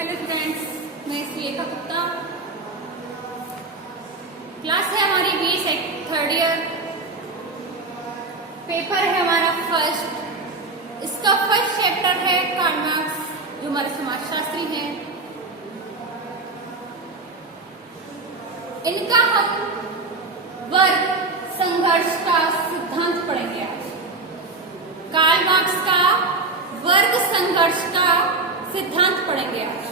Hello students, मैं Sulekha Gupta. Class है हमारी बीए थर्ड ईयर। पेपर है हमारा फर्स्ट। इसका फर्स्ट चैप्टर है कार्ल मार्क्स, जो हमारे समाजशास्त्री हैं। इनका हम वर्ग संघर्ष का सिद्धांत पढ़ेंगे आज। कार्ल मार्क्स का वर्ग संघर्ष का सिद्धांत पढ़ेंगे आज।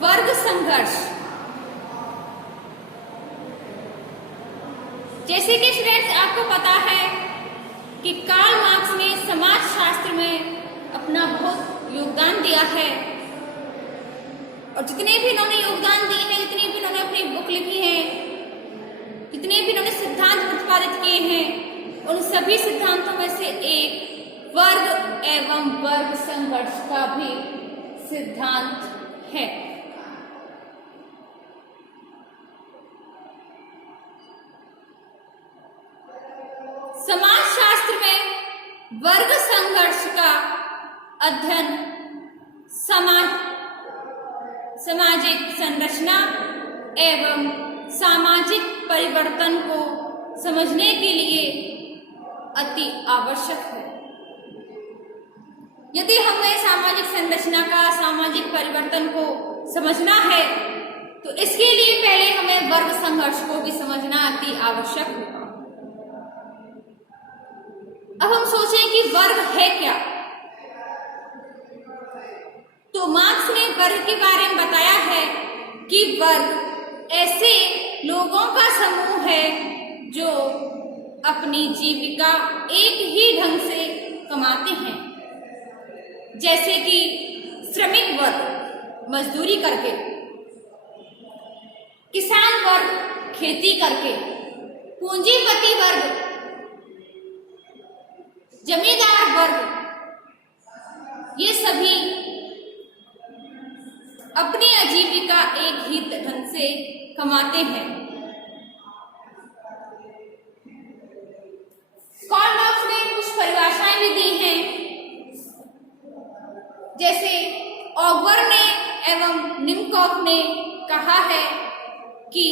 वर्ग संघर्ष, जैसे कि स्टूडेंट्स आपको पता है कि कार्ल मार्क्स ने समाजशास्त्र में अपना बहुत योगदान दिया है, और जितने भी इन्होंने योगदान दिए हैं, जितने भी इन्होंने अपनी बुक लिखी है, जितने भी इन्होंने सिद्धांत प्रतिपादित किए हैं, उन सभी सिद्धांतों में से एक वर्ग एवं वर्ग संघर्ष का भी सिद्धांत है। समाजशास्त्र में वर्ग संघर्ष का अध्ययन सामाजिक संरचना एवं सामाजिक परिवर्तन को समझने के लिए अति आवश्यक है। यदि हमें सामाजिक संरचना का, सामाजिक परिवर्तन को समझना है, तो इसके लिए पहले हमें वर्ग संघर्ष को भी समझना अति आवश्यक होगा। अब हम सोचें कि वर्ग है क्या, तो मार्क्स ने वर्ग के बारे में बताया है कि वर्ग ऐसे लोगों का समूह है जो अपनी जीविका एक ही ढंग से कमाते हैं, जैसे कि श्रमिक वर्ग मजदूरी करके, किसान वर्ग खेती करके, पूंजीपति वर्ग, जमींदार वर्ग, ये सभी अपनी आजीविका एक ही ढंग से कमाते हैं। कार्ल मार्क्स ने कुछ परिभाषाएं भी दी हैं, जैसे ऑगवर ने एवं निमकॉफ ने कहा है कि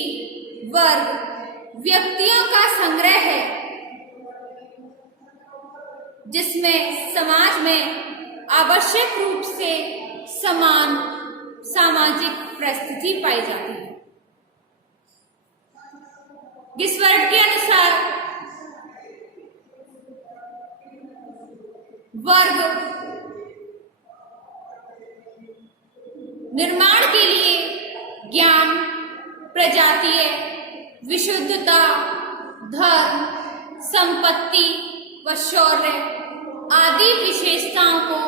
वर्ग व्यक्तियों का संग्रह है जिसमें समाज में आवश्यक रूप से समान सामाजिक परिस्थिति पाई जाती है। इस वर्ग के अनुसार वर्ग निर्माण के लिए ज्ञान, प्रजातीय विशुद्धता, धर्म, संपत्ति व शौर्य आदि विशेषताओं को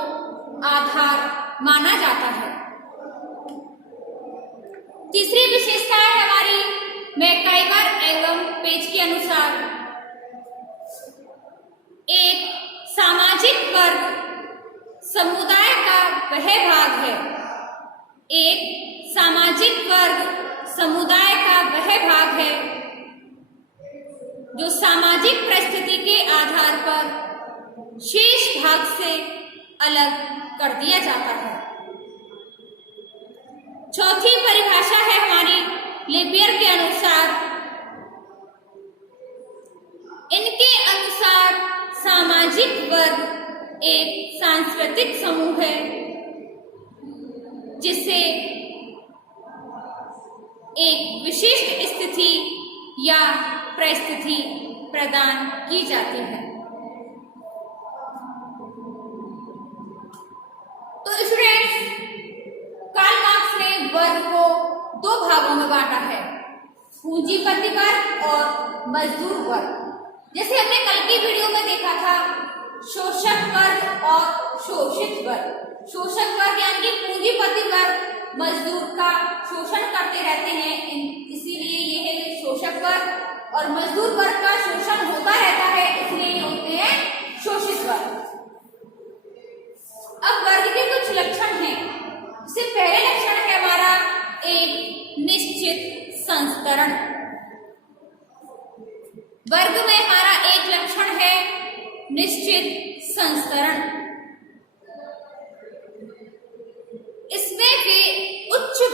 आधार माना जाता है। तीसरी विशेषता है हमारी मैकाइवर एवं पेज के अनुसार, एक सामाजिक वर्ग समुदाय का वह भाग है। एक सामाजिक वर्ग समुदाय का वह भाग है जो सामाजिक परिस्थिति के आधार पर शेष भाग से अलग कर दिया जाता है। चौथी परिभाषा है हमारी लेपियर के अनुसार, इनके अनुसार सामाजिक वर्ग एक सांस्कृतिक समूह है जिसे एक विशिष्ट स्थिति या परिस्थिति प्रदान की जाती है। तो स्टूडेंट्स, कार्ल मार्क्स ने वर्ग को दो भागों में बांटा है, पूंजीपति वर्ग और मजदूर वर्ग। जैसे हमने कल की वीडियो में देखा था, शोषक वर्ग और शोषित वर्ग। शोषक वर्ग यानी कि पूंजीपति वर्ग मजदूर का शोषण करते रहते हैं, इसीलिए ये है शोषक वर्ग, और मजदूर वर्ग का शोषण होता रहता है, इसलिए ये होते हैं शोषित वर्ग। अब वर्ग के कुछ लक्षण हैं। इससे पहले लक्षण है हमारा एक निश्चित संस्करण। वर्ग में हमारा एक लक्षण है निश्चित संस्करण।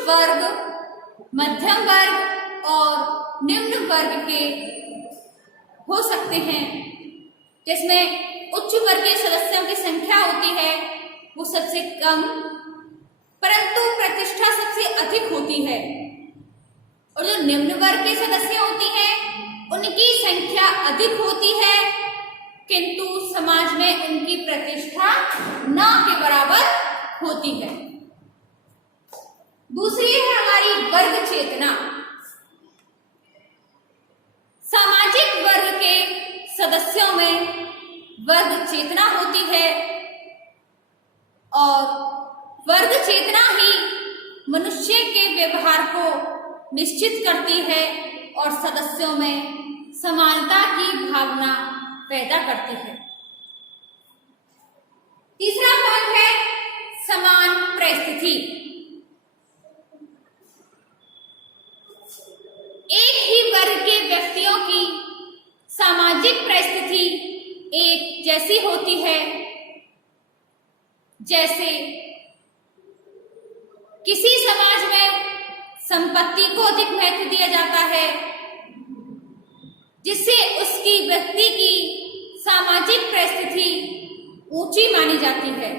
वर्ग, मध्यम वर्ग और निम्न वर्ग के हो सकते हैं, जिसमें उच्च वर्ग के सदस्यों की संख्या होती है वो सबसे कम परंतु प्रतिष्ठा सबसे अधिक होती है, और जो निम्न वर्ग के सदस्य होती हैं उनकी संख्या अधिक होती है किंतु समाज में उनकी प्रतिष्ठा न के बराबर होती है। दूसरी है हमारी वर्ग चेतना। सामाजिक वर्ग के सदस्यों में वर्ग चेतना होती है और वर्ग चेतना ही मनुष्य के व्यवहार को निश्चित करती है और सदस्यों में समानता की भावना पैदा करती है। तीसरा पॉइंट है समान परिस्थिति। एक ही वर्ग के व्यक्तियों की सामाजिक परिस्थिति एक जैसी होती है, जैसे किसी समाज में संपत्ति को अधिक महत्व दिया जाता है, जिससे उसकी व्यक्ति की सामाजिक परिस्थिति ऊंची मानी जाती है,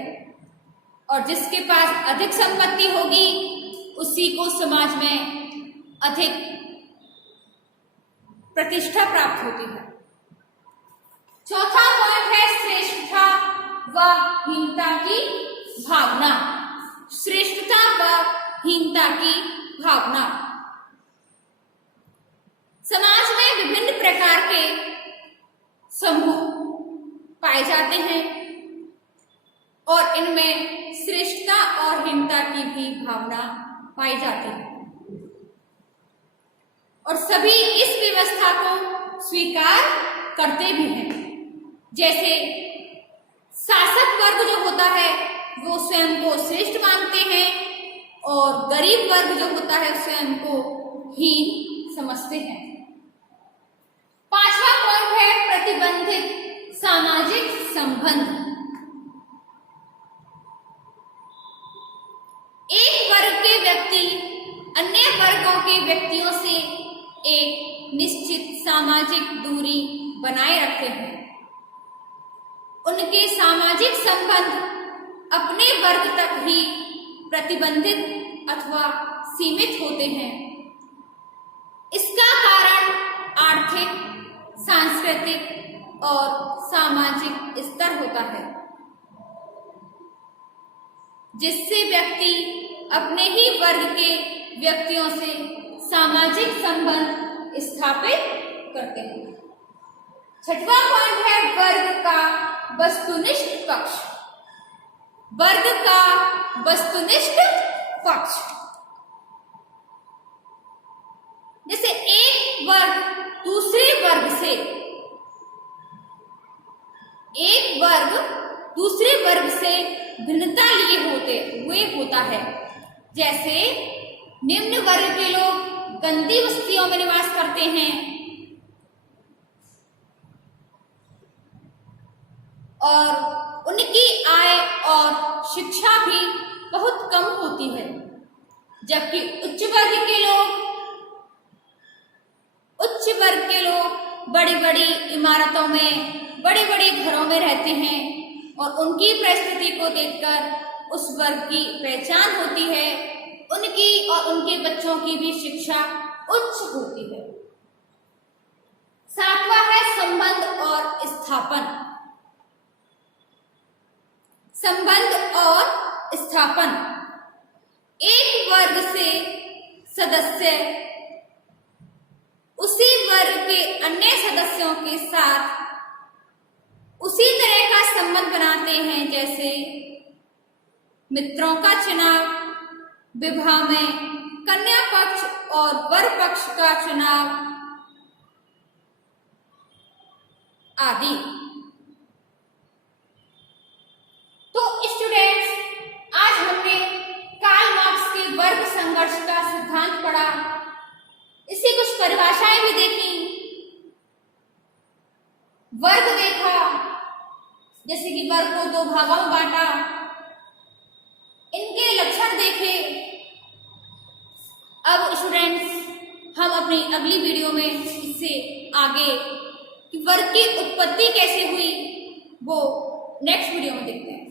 और जिसके पास अधिक संपत्ति होगी उसी को समाज में अधिक प्रतिष्ठा प्राप्त होती है। चौथा पॉइंट है श्रेष्ठता व हीनता की भावना। श्रेष्ठता व हीनता की भावना। समाज में विभिन्न प्रकार के समूह पाए जाते हैं और इनमें श्रेष्ठता और हीनता की भी भावना पाई जाती है, और सभी इस व्यवस्था को स्वीकार करते भी हैं। जैसे शासक वर्ग जो होता है वो स्वयं को श्रेष्ठ मानते हैं और गरीब वर्ग जो होता है स्वयं को हीन समझते हैं। पांचवा पॉइंट है प्रतिबंधित सामाजिक संबंध। एक वर्ग के व्यक्ति अन्य वर्गों के व्यक्तियों से एक निश्चित सामाजिक दूरी बनाए रखते हैं। उनके सामाजिक संबंध अपने वर्ग तक ही प्रतिबंधित अथवा सीमित होते हैं। इसका कारण आर्थिक, सांस्कृतिक और सामाजिक स्तर होता है, जिससे व्यक्ति अपने ही वर्ग के व्यक्तियों से सामाजिक संबंध स्थापित करते हैं। छठवां पॉइंट है वर्ग का वस्तुनिष्ठ पक्ष। वर्ग का वस्तुनिष्ठ पक्ष, जैसे एक वर्ग दूसरे वर्ग से भिन्नता लिए हुए होता है। जैसे निम्न वर्ग के लोग गंदी बस्तियों में निवास करते हैं और उनकी आय और शिक्षा भी बहुत कम होती है, जबकि उच्च वर्ग के लोग बड़ी बड़ी इमारतों में, बड़े बड़े घरों में रहते हैं और उनकी परिस्थिति को देखकर उस वर्ग की पहचान होती है। उनकी और उनके बच्चों की भी शिक्षा उच्च होती है। सातवां है संबंध और स्थापन। संबंध और स्थापन, एक वर्ग से सदस्य उसी वर्ग के अन्य सदस्यों के साथ उसी तरह का संबंध बनाते हैं, जैसे मित्रों का चुनाव, विवाह में कन्या पक्ष और वर पक्ष का चुनाव आदि। तो स्टूडेंट्स, आज हमने कार्ल मार्क्स के वर्ग संघर्ष का सिद्धांत पढ़ा, इसकी कुछ परिभाषाएं भी देखी, वर्ग देखा, जैसे कि वर्ग को दो भागों में बांटा, इनके लक्षण देखे अपनी अगली वीडियो में इससे आगे कि वर्ग की उत्पत्ति कैसे हुई वो नेक्स्ट वीडियो में देखते हैं।